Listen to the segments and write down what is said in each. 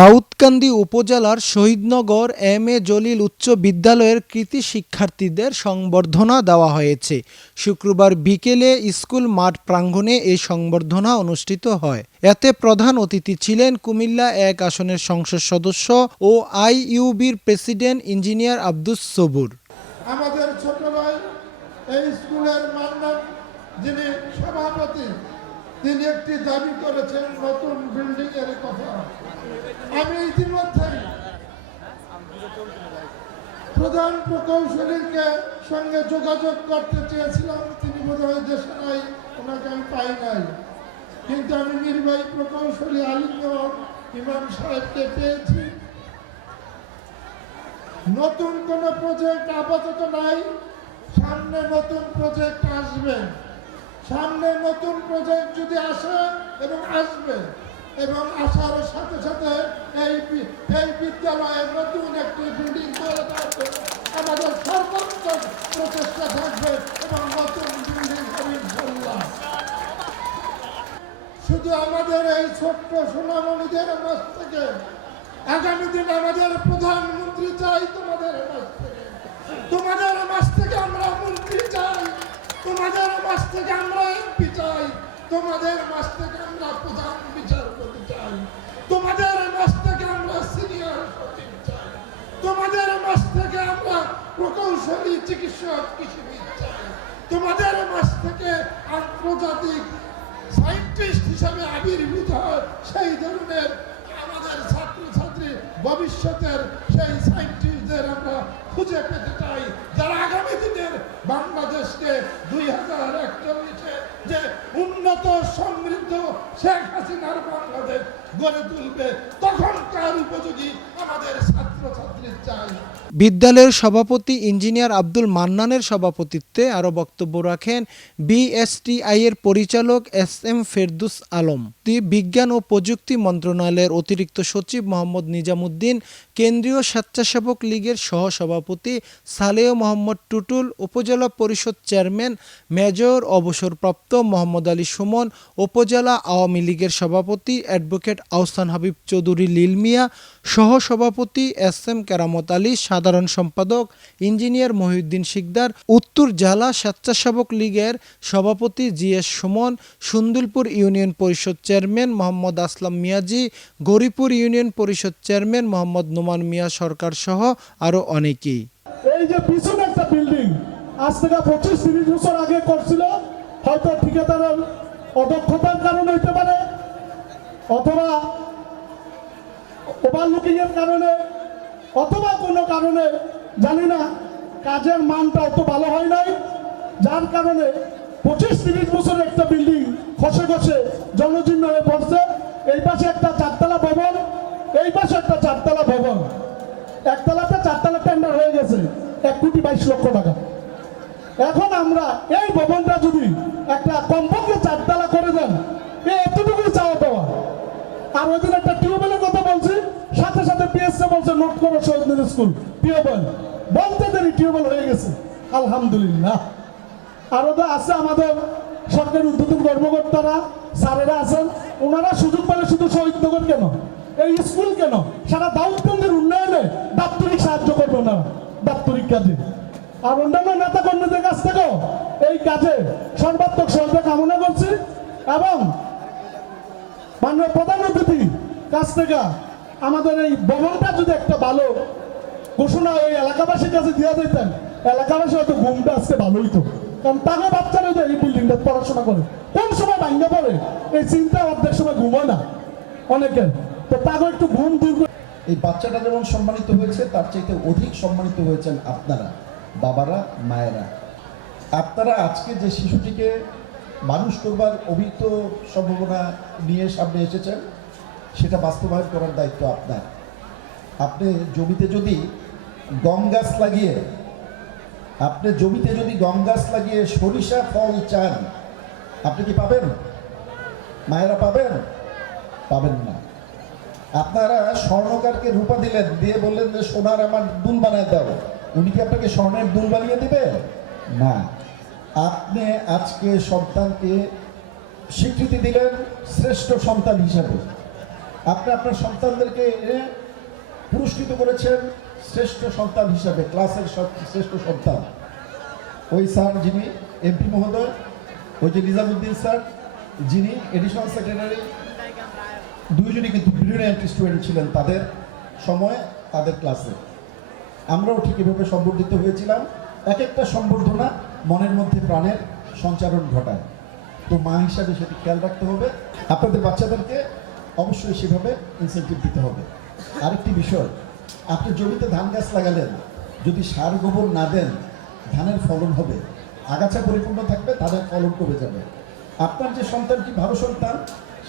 দাউদকান্দি উপজেলার Shahidnagar M A Jalil উচ্চ বিদ্যালয়ের কৃতি শিক্ষার্থীদের সংবর্ধনা দেওয়া হয়েছে। শুক্রবার বিকেলে স্কুল মাঠ প্রাঙ্গণে এই সংবর্ধনা অনুষ্ঠিত হয়। এতে প্রধান অতিথি ছিলেন কুমিল্লা এক আসনের সংসদ সদস্য ও আইইউবির প্রেসিডেন্ট ইঞ্জিনিয়ার আব্দুস সবুর। আমাদের ছোট ভাই, এই স্কুলের যিনি সভাপতি, তিনি একটি দাবি করেছেন, নতুন আমি ইতিমধ্যেই প্রধান প্রকৌশলীকে সঙ্গে যোগাযোগ করতে চেয়েছিলাম, তিনি বোধহয় দেশে নাই, ওনাকে আমি পাই নাই। কিন্তু আমি নির্বাহী প্রকৌশলী আলিম ইমাম সাহেবকে পেয়েছি। নতুন কোন প্রজেক্ট আপাতত নাই, সামনে নতুন প্রজেক্ট আসবে। সামনে নতুন প্রজেক্ট যদি আসে এবং আসবে এবং আসার সাথে সাথে এই এই বিদ্যালয়ে নতুন একটি বিল্ডিং তৈরি করতে আমাদের সর্বোচ্চ প্রচেষ্টা থাকবে এবং নতুন বিল্ডিং শুধু আমাদের এই ছোট্ট সোনামণিদের মাছ থেকে, আগামী দিন আমাদের প্রধানমন্ত্রী চাই তোমাদের মাছ থেকে। তোমাদের মাছ থেকে আমরা মন্ত্রী চাই, তোমাদের মাছ থেকে আমরা এমপি চাই, তোমাদের মাছ থেকে আমরা প্রধান বিচারপতি চাই তোমাদের মাছ থেকে আমরা সিনিয়র সচিব চাই তোমাদের মাছ থেকে আমরা প্রকৌশলী চিকিৎসক কৃষিবিদ তোমাদের মাছ থেকে আন্তর্জাতিক সায়েন্টিস্ট হিসাবে আবির্ভূত হয় সেই ধরনের আমাদের ছাত্রছাত্রী ভবিষ্যতের সেই সায়েন্টিস্টদের আমরা খুঁজে পেতে চাই। যারা আগামী দিনের বাংলাদেশকে দুই হাজার একচল্লিশে যে উন্নত সমৃদ্ধ শেখ হাসিনার বাংলাদেশ গড়ে তুলবে তখনকার উপযোগী আমাদের ছাত্রছাত্রী বিদ্যালয়ের সভাপতি ইঞ্জিনিয়ার আব্দুল মান্নানের সভাপতিত্বে আরও বক্তব্য রাখেন বিএসটিআই এর পরিচালক এস এম ফেরদুস আলম। বিজ্ঞান ও প্রযুক্তি মন্ত্রণালয়ের অতিরিক্ত সচিব মোহাম্মদ নিজামুদ্দিন, কেন্দ্রীয় স্বেচ্ছাসেবক লীগের সহসভাপতি সালেহ মোহাম্মদ টুটুল, উপজেলা পরিষদ চেয়ারম্যান মেজর অবসরপ্রাপ্ত মোহাম্মদ আলী সুমন, উপজেলা আওয়ামী লীগের সভাপতি অ্যাডভোকেট আহসান হাবিব চৌধুরী লীল মিয়া সহসভাপতি এস এম কেরামত আলী সাধারণ সম্পাদক ইঞ্জিনিয়ার মহিউদ্দিন শিকদার, উত্তর জেলা স্বেচ্ছাসেবক লীগের সভাপতি G S Sumon, Sundulpur union Parishad chairman Mohammad Aslam Miaji Garipur union Parishad chairman Mohammad Noman Mia Sarkar সহ আরও অনেকেই। এই যে পিছনে একটা বিল্ডিং আজ থেকে পঁচিশ তিরিশ বছর আগে করছিল, হয়তো ঠিকাদারের অদক্ষতার কারণে হইতে পারে, অথবা ওভারলুকিং এর কারণে অথবা কোনো কারণে, জানি না, কাজের মানটা অত ভালো হয় নাই। যার কারণে পঁচিশ তিরিশ বছরের একটা বিল্ডিং খসে খসে জনজীর্ণ হয়ে পড়ছে। এই পাশে একটা চারতলা ভবন, এই পাশে একটা চারতলা ভবন। একতলাতে চারতলা টেন্ডার হয়ে গেছে, এক কোটি বাইশ লক্ষ টাকা। এখন আমরা এই করো শহীদ নদী স্কুল টিউবওয়েল বলতে দেরি, টিউবওয়েল হয়ে গেছে। আলহামদুলিল্লাহ। আরও তো আছে আমাদের সরকারি উদ্যোতন কর্মকর্তারা, স্যারেরা আছেন। ওনারা সুযোগ পেলে শুধু শহীদনগর কেন? এই স্কুল কেন? সারা দাউদকান্দির উন্নয়নে দাপ্তরিক সাহায্য করবে ওনারা, দাপ্তরিক কাজে। আর অন্যান্য নেতা কর্মীদের কাছ থেকেও এই কাজে সর্বাত্মক সহযোগিতা কামনা করছি এবং মাননীয় প্রধান অতিথি কাছ থেকে আমাদের এই ভবনটা যদি একটা ভালো ঘোষণা ওই এলাকাবাসীর কাছে দিয়ে দিতেন এলাকাবাসী হয়তো ঘুমটা আজকে ভালো হইতো কারণ তাকে বাচ্চারা যে এই বিল্ডিংটা পড়াশোনা করে। কোন সময় ভাঙ্গা পড়ে? এই চিন্তা অর্ধেক সময় ঘুমায় না অনেকের তো তাকে একটু ঘুম দূর এই বাচ্চাটা যেমন সম্মানিত হয়েছে, তার চাইতে অধিক সম্মানিত হয়েছেন আপনারা, বাবারা, মায়েরা। আপনারা আজকে যে শিশুটিকে মানুষ করবার অভিজ্ঞ সম্ভাবনা নিয়ে সামনে এসেছেন সেটা বাস্তবায়ন করার দায়িত্ব আপনার। আপনি জমিতে যদি গম গাছ লাগিয়ে, আপনি জমিতে যদি গম গাছ লাগিয়ে সরিষা ফল চান, আপনি কি পাবেন? মায়েরা পাবেন? পাবেন না। আপনারা স্বর্ণকারকে রূপা দিলেন, দিয়ে বললেন যে, সোনার আমার দুল বানায় দাও। উনি কি আপনাকে স্বর্ণের দুল বানিয়ে দিবে? না। আপনি আজকে সন্তানকে স্বীকৃতি দিলেন শ্রেষ্ঠ সন্তান হিসাবে। আপনি আপনার সন্তানদেরকে এনে পুরস্কৃত করেছেন শ্রেষ্ঠ সন্তান হিসাবে, ক্লাসের শ্রেষ্ঠ সন্তান। ওই স্যার যিনি এমপি মহোদয়, ওই যে নিজামুদ্দিন স্যার, যিনি এডিশনাল সেক্রেটারি, দুইজনই কিন্তু ব্রিলিয়ান্ট স্টুডেন্ট ছিলেন তাদের সময়ে, তাদের ক্লাসে। আমরাও ঠিক এভাবে সম্বর্ধিত হয়েছিলাম। এক একটা সম্বর্ধনা মনের মধ্যে প্রাণের সঞ্চারণ ঘটায়। তো মা হিসাবে সেটি খেয়াল রাখতে হবে। আপনাদের বাচ্চাদেরকে অবশ্যই সেভাবে ইনসেন্টিভ দিতে হবে। আরেকটি বিষয়, আপনি জমিতে ধান গাছ লাগালেন, যদি সার গোবর না দেন, ধানের ফলন হবে। আগাছা পরিপূর্ণ থাকবে, ধানের ফলন কমে যাবে। আপনার যে সন্তানটি ভালো সন্তান,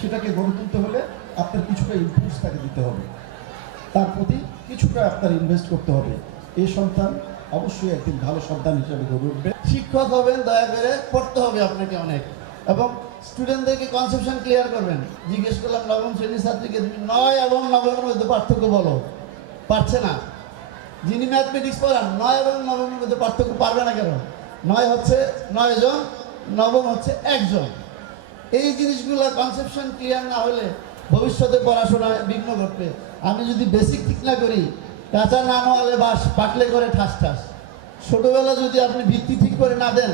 সেটাকে গড়ে তুলতে হলে আপনার কিছুটা ইনপুটস তাকে দিতে হবে। তার প্রতি কিছুটা আপনার ইনভেস্ট করতে হবে। এই সন্তান অবশ্যই একদিন ভালো সন্তান হিসেবে গড়ে উঠবে। শিক্ষক হবেন, দয়া করে পড়তে হবে আপনাকে অনেক। এবং স্টুডেন্টদেরকে কনসেপশন ক্লিয়ার করবেন। জিজ্ঞেস করলাম, নবম শ্রেণির ছাত্রীকে তুমি নয় এবং নবমের মধ্যে পার্থক্য বলো। পারছে না। যিনি ম্যাথমেটিক্স পড়ান, নয় এবং নবমের মধ্যে পার্থক্য পারবে না কেন? নয় হচ্ছে নয় জন নবম হচ্ছে একজন। এই জিনিসগুলো কনসেপশন ক্লিয়ার না হলে ভবিষ্যতে পড়াশোনায় বিঘ্ন ঘটবে। আমি যদি বেসিক ঠিক না করি, কাঁচা না নোয়ালে বাস পাটলে করে ঠাস ঠাস। ছোটবেলা যদি আপনি ভিত্তি ঠিক করে না দেন,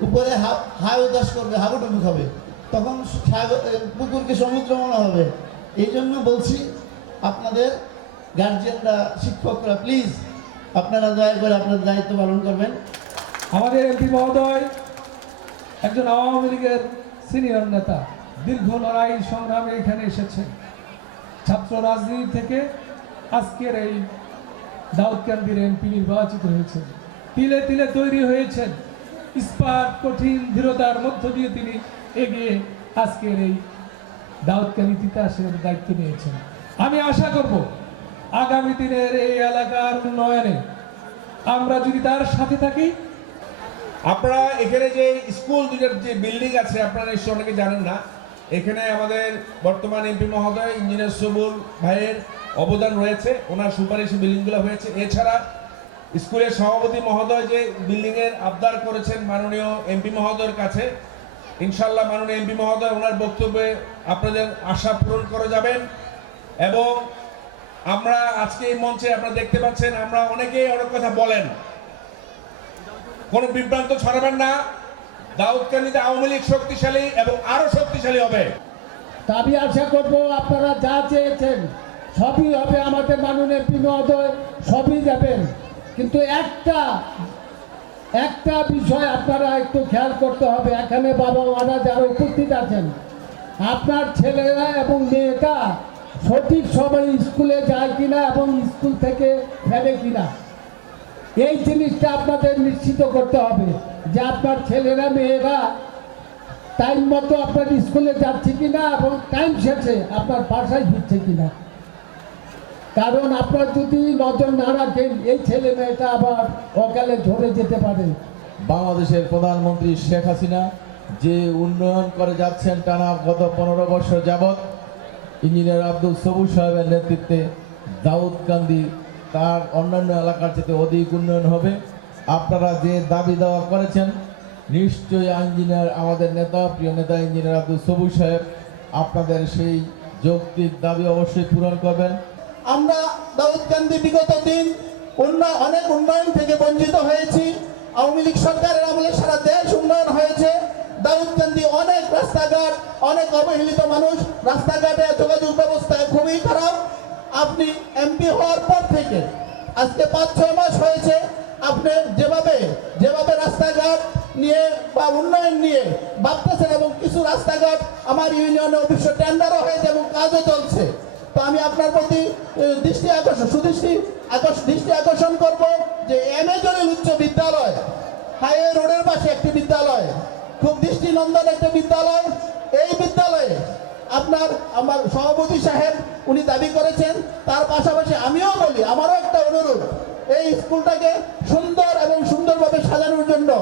উপরে হা- হায় উদাস করবে, হাবুডুবু খাবে। তখন সাগর পুকুরকে সমুদ্র মনে হবে। এই জন্য বলছি, আপনাদের গার্জিয়ানরা শিক্ষকরা প্লিজ আপনারা দয়া করে আপনাদের দায়িত্ব পালন করবেন। আমাদের এমপি মহোদয় একজন আওয়ামী লীগের সিনিয়র নেতা, দীর্ঘ লড়াই সংগ্রামে এখানে এসেছেন ছাত্র রাজনীতি থেকে আজকের এই দাউদকান্দির এমপি নির্বাচিত হয়েছেন তিলে তিলে তৈরি হয়েছেন। ইস্পাত, কঠিন দৃঢ়তার মধ্য দিয়ে তিনি এগিয়ে আজকের এই দাউদকান্দি তিতাসের দায়িত্ব নিয়েছেন। আমি আশা করব, আগামী দিনের এই এলাকার উন্নয়নে আমরা যদি তার সাথে থাকি, আপনারা এখানে যে স্কুল দুটার যে বিল্ডিং আছে, আপনারা নিশ্চয়ই অনেকে জানেন না। এখানে আমাদের বর্তমান এমপি মহোদয়, ইঞ্জিনিয়ার সবুল ভাইয়ের অবদান রয়েছে। ওনার সুপারিশে বিল্ডিংগুলো হয়েছে। এছাড়া স্কুলের সভাপতি মহোদয় যে বিল্ডিংয়ের আবদার করেছেন মাননীয় এমপি মহোদয়ের কাছে ইনশাল্লাহ মাননীয় এমপি মহোদয়, ওনার বক্তব্যে আপনাদের আশা পূরণ করে যাবেন। এবং আমরা আজকে এই মঞ্চে আপনারা দেখতে পাচ্ছেন, আমরা অনেকেই অনেক কথা বলেন। কোনো বিভ্রান্ত ছড়াবেন না। দাউদকান্দিতে আওয়ামী লীগ শক্তিশালী এবং আরও শক্তিশালী হবে। আমি আশা করব আপনারা যা চেয়েছেন, সবই হবে আমাদের মাননীয় এমপি মহোদয়, সবই যাবেন। কিন্তু একটা একটা বিষয় আপনারা একটু খেয়াল করতে হবে। এখানে বাবা মারা যারা উপস্থিত আছেন, আপনার ছেলেরা এবং মেয়েটা সঠিক সময় স্কুলে যায় কিনা এবং স্কুল থেকে ফেলে কিনা, এই জিনিসটা আপনাদের নিশ্চিত করতে হবে যে আপনার ছেলেরা, মেয়েরা টাইম মতো আপনার স্কুলে যাচ্ছে কিনা এবং টাইম শেষে আপনার বাসায় ফিরছে কিনা। কারণ আপনার যদি নজর না রাখেন, এই ছেলে মেয়েটা আবার অকালে ঝরে যেতে পারে। বাংলাদেশের প্রধানমন্ত্রী শেখ হাসিনা যে উন্নয়ন করে যাচ্ছেন টানা গত পনেরো বছর যাবৎ, ইঞ্জিনিয়ার আব্দুল সবুজ সাহেবের নেতৃত্বে দাউদকান্দি তার অন্যান্য এলাকার চেয়ে অধিক উন্নয়ন হবে। আপনারা যে দাবি দাওয়া করেছেন, নিশ্চয়ই ইঞ্জিনিয়ার আমাদের নেতা, প্রিয় নেতা ইঞ্জিনিয়ার আব্দুল সবুজ সাহেব, আপনাদের সেই যৌক্তিক দাবি অবশ্যই পূরণ করবেন। আমরা দাউদকান্দি বিগত দিন উন্নয়ন অনেক উন্নয়ন থেকে বঞ্চিত হয়েছি। আওয়ামী লীগ সরকারের আমলে সারা দেশ উন্নয়ন হয়েছে। দাউদকান্দি অনেক রাস্তাঘাট, অনেক অবহেলিত মানুষ রাস্তাঘাটে যোগাযোগ ব্যবস্থা খুবই খারাপ। আপনি এমপি হওয়ার পর থেকে আজকে পাঁচ, ছয় মাস হয়েছে, আপনি যেভাবে যেভাবে রাস্তাঘাট নিয়ে বা উন্নয়ন নিয়ে ভাবতেছেন এবং কিছু রাস্তাঘাট আমার ইউনিয়নে অবশ্য টেন্ডারও হয়েছে এবং কাজও চলছে তো আমি আপনার প্রতি দৃষ্টি আকর্ষণ, সুদৃষ্টি আকর্ষ, দৃষ্টি আকর্ষণ করব যে এমেজনের উচ্চ বিদ্যালয়, হাইওয়ে রোডের পাশে একটি বিদ্যালয়, খুব দৃষ্টিনন্দন একটি বিদ্যালয়। এই বিদ্যালয়ে আপনার, আমার সভাপতি সাহেব উনি দাবি করেছেন, তার পাশাপাশি আমিও বলি, আমারও একটা অনুরোধ, এই স্কুলটাকে জন্য।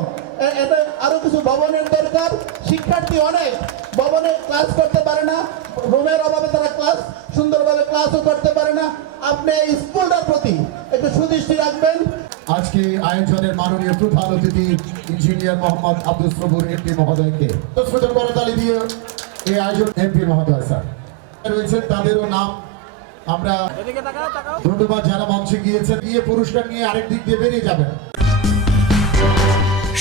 এটা আরও কিছু ভবনের দরকার। শিক্ষার্থী অনেক। ভবনে ক্লাস করতে পারে না। রুমের অভাবে তারা ক্লাস সুন্দরভাবে ক্লাসও করতে পারে না। আপনি এই স্কুলটার প্রতি একটু সুদৃষ্টি রাখবেন। আজকে আয়োজনের মাননীয় প্রধান অতিথি ইঞ্জিনিয়ার মোহাম্মদ আব্দুল সবুর এমপি মহোদয়কে। করতালি দিয়ে এই আয়োজন এমপি মহোদয় স্যার। রয়েছেন তাদেরও নাম আমরা ধন্যবাদ যারা মঞ্চে গিয়েছেন। গিয়ে পুরস্কার নিয়ে আরেক দিক দিয়ে বেরিয়ে যাবেন।